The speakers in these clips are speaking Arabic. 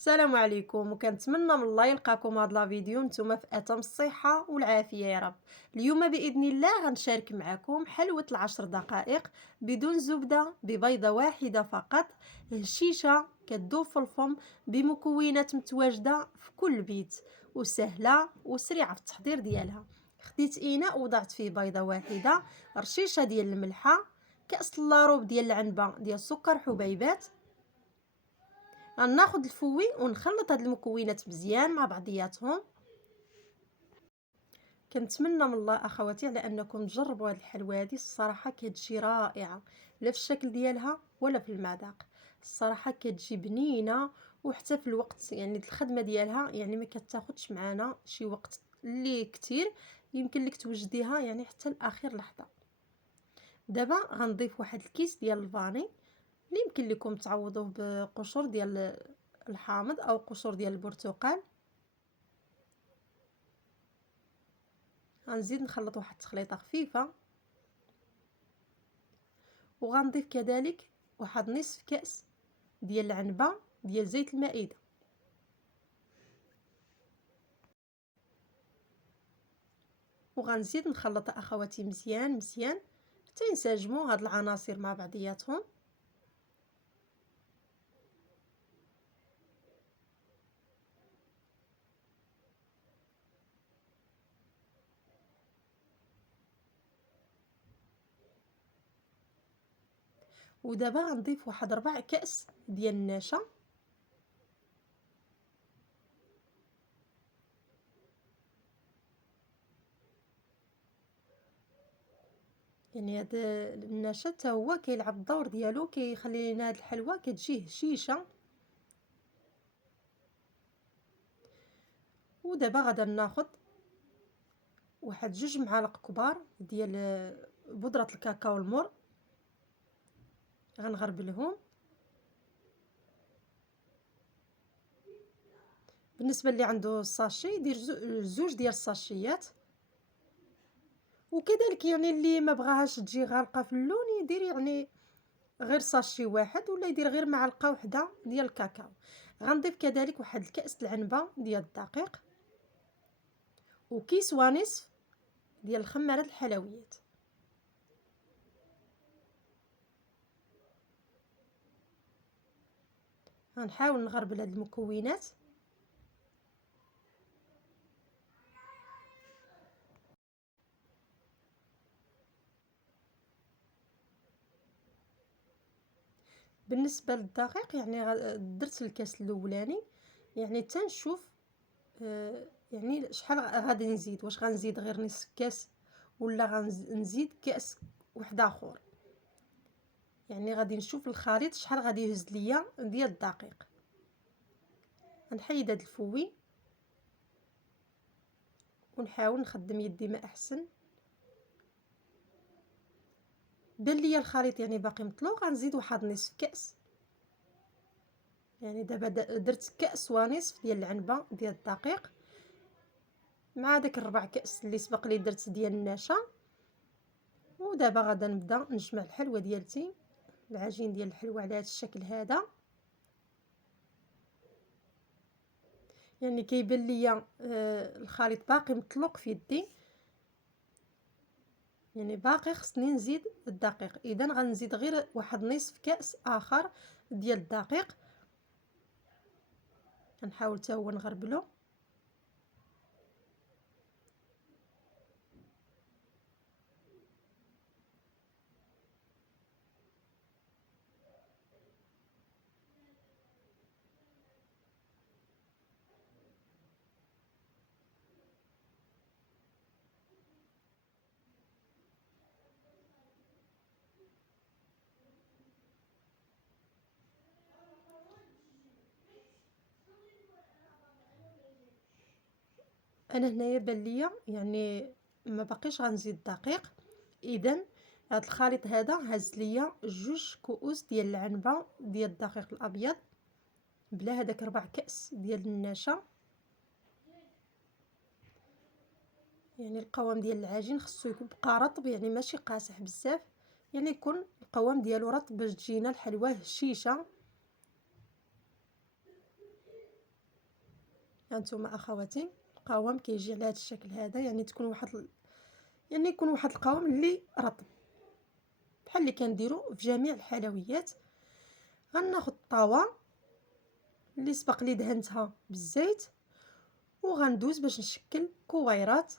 السلام عليكم وكنتمنى من الله يلقاكم هاد لا فيديو نتوما في اتم الصحه والعافيه يا رب. اليوم باذن الله غنشارك معكم حلوه العشر دقائق بدون زبده ببيضه واحده فقط، هشيشه كتذوب في الفم بمكونات متواجده في كل بيت وسهله وسريعه في التحضير ديالها. خديت اناء وضعت فيه بيضه واحده، رشيشه ديال الملحه، كاس لاروب ديال العنبه ديال سكر حبيبات. غناخد الفوي ونخلط هاد المكونات مزيان مع بعضياتهم. كنتمنى من الله اخواتي على انكم تجربوا هاد الحلوه هادي، الصراحه كتجي رائعه، لا في الشكل ديالها ولا في المذاق. الصراحه كتجي بنينه، وحتى في الوقت يعني الخدمه ديالها يعني ما كتاخدش معنا شي وقت اللي كتير، يمكن لك توجديها يعني حتى لاخر لحظه. دابا غنضيف واحد الكيس ديال الفاني اللي يمكن لكم تعوضوه بقشور ديال الحامض او قشور ديال البرتقال. غنزيد نخلط واحد التخليطه خفيفه، وغنضيف كذلك واحد نصف كاس ديال العنبه ديال زيت المائده، وغنزيد نخلط اخواتي مزيان مزيان حتى ينسجموا هاد العناصر مع بعضياتهم. ودابا غنضيف واحد 4 كاس ديال النشا، يعني هاد النشا حتى هو كيلعب الدور ديالو، كيخلي لنا هاد الحلوه كتجي هشيشه. ودابا غادا ناخد واحد 2 معالق كبار ديال بودره الكاكاو المر، غنغربلهم. بالنسبه اللي عنده الساشي يدير زوج ديال الساشيات، وكذلك يعني اللي ما بغاهاش تجي غارقه في اللون يدير يعني غير ساشي واحد، ولا يدير غير معلقه واحده ديال الكاكاو. غنضيف كذلك واحد الكاس العنبه ديال الدقيق، وكيس ونصف ديال الخمارات الحلويات. غنحاول نغربل هاد المكونات. بالنسبه للدقيق يعني درت الكاس الاولاني، يعني تنشوف يعني شحال غادي نزيد، واش غنزيد غير نصف كاس ولا غنزيد كاس واحد اخر. يعني غادي نشوف الخليط شحال غادي يهز ليا ديال الدقيق. غنحيد هاد الفوي ونحاول نخدم يدي ما احسن. بان ليا الخليط يعني باقي مطلوق، غنزيد واحد نصف كاس. يعني دابا درت كاس ونصف ديال العنبه ديال الدقيق مع داك 4 كاس اللي سبق لي درت ديال النشا. ودابا غادا نبدا نجمع الحلوه ديالتي، العجين ديال الحلوه على هذا الشكل هذا. يعني كيبان ليا الخليط باقي مطلوق في يدي، يعني باقي خصني نزيد الدقيق، اذا غنزيد غير واحد نصف كاس اخر ديال الدقيق. غنحاول حتى هو نغربلو. انا هنايا بان ليا يعني ما باقيش غنزيد دقيق، اذا هذا الخليط هذا هز ليا 2 كؤوس ديال العنبه ديال الدقيق الابيض بلا هذاك 4 كاس ديال النشا. يعني القوام ديال العجين خصو يبقى رطب، يعني ماشي قاصح بزاف، يعني يكون القوام ديالو رطب باش تجينا الحلوه هشيشه. هانتوما اخواتي القوام كيجي على هذا الشكل هذا، يعني تكون يعني يكون واحد القوام اللي رطب بحال اللي كنديروا في جميع الحلويات. غناخد الطاوه اللي سبق لي دهنتها بالزيت، وغندوز باش نشكل كويرات.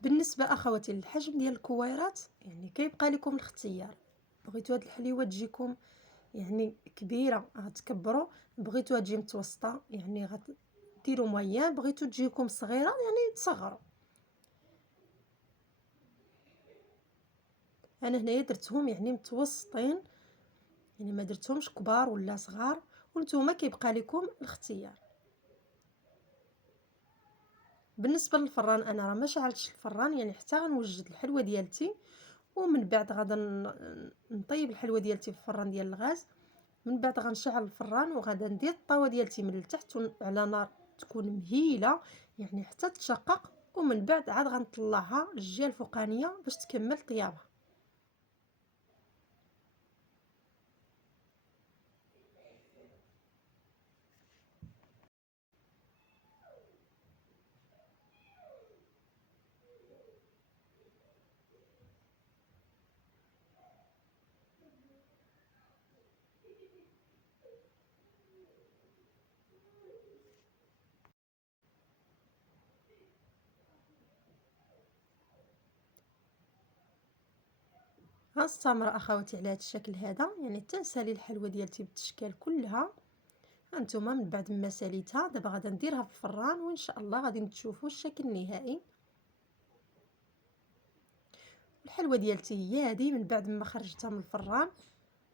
بالنسبه اخواتي للحجم ديال الكويرات يعني كيبقى لكم الاختيار، بغيتو هاد الحليوه تجيكم يعني كبيره غتكبروا، بغيتوها تجي متوسطه يعني غديروا مويان، بغيتو تجيكم صغيره يعني تصغروا. انا هنايا درتهم يعني متوسطين، يعني ما درتهمش كبار ولا صغار، وانتوما كيبقى لكم الاختيار. بالنسبه للفران انا راه ما شعلتش الفران يعني حتى غنوجد الحلوه ديالتي، ومن بعد غادا نطيب الحلوه ديالتي في الفران ديال الغاز. من بعد غنشعل الفران وغادا ندير الطاوه ديالتي من التحت على نار تكون مهيله يعني حتى تشقق، ومن بعد عاد غنطلعها للجهه الفوقانيه باش تكمل طيابها. غنستمر اخواتي على هذا الشكل هذا، يعني تنسالي الحلوه ديالتي بالتشكال كلها. هانتوما من بعد ما ساليتها دابا غادا نديرها في الفران، وان شاء الله غادي تشوفوا الشكل النهائي. الحلوه ديالتي هي هذه من بعد ما خرجتها من الفران.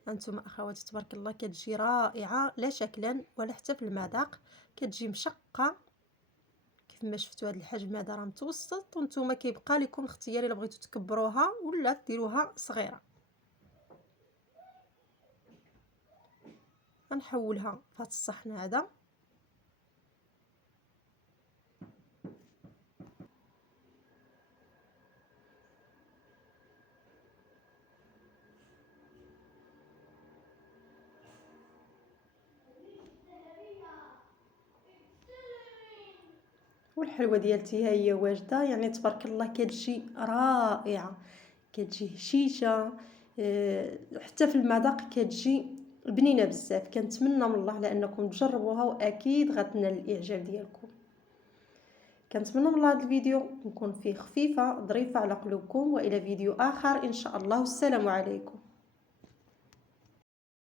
هانتوما اخواتي تبارك الله كتجي رائعه، لا شكلا ولا حتى في المذاق، كتجي مشقه كيف ما شفتوا. هذا الحجم هذا راه متوسط، وانتم كيبقى لكم الاختيار الا بغيتوا تكبروها ولا ديروها صغيره. غنحولها في هذا الصحن هذا. والحلوه ديالتي ها هي واجده، يعني تبارك الله كتجي رائعه، كتجي هشيشه. حتى في المذاق كتجي بنينه بزاف. كنتمنى من الله على انكم تجربوها، واكيد غتنال الاعجاب ديالكم. كنتمنى من الله هذا الفيديو نكون فيه خفيفه ظريفه على قلوبكم، والى فيديو اخر ان شاء الله. والسلام عليكم.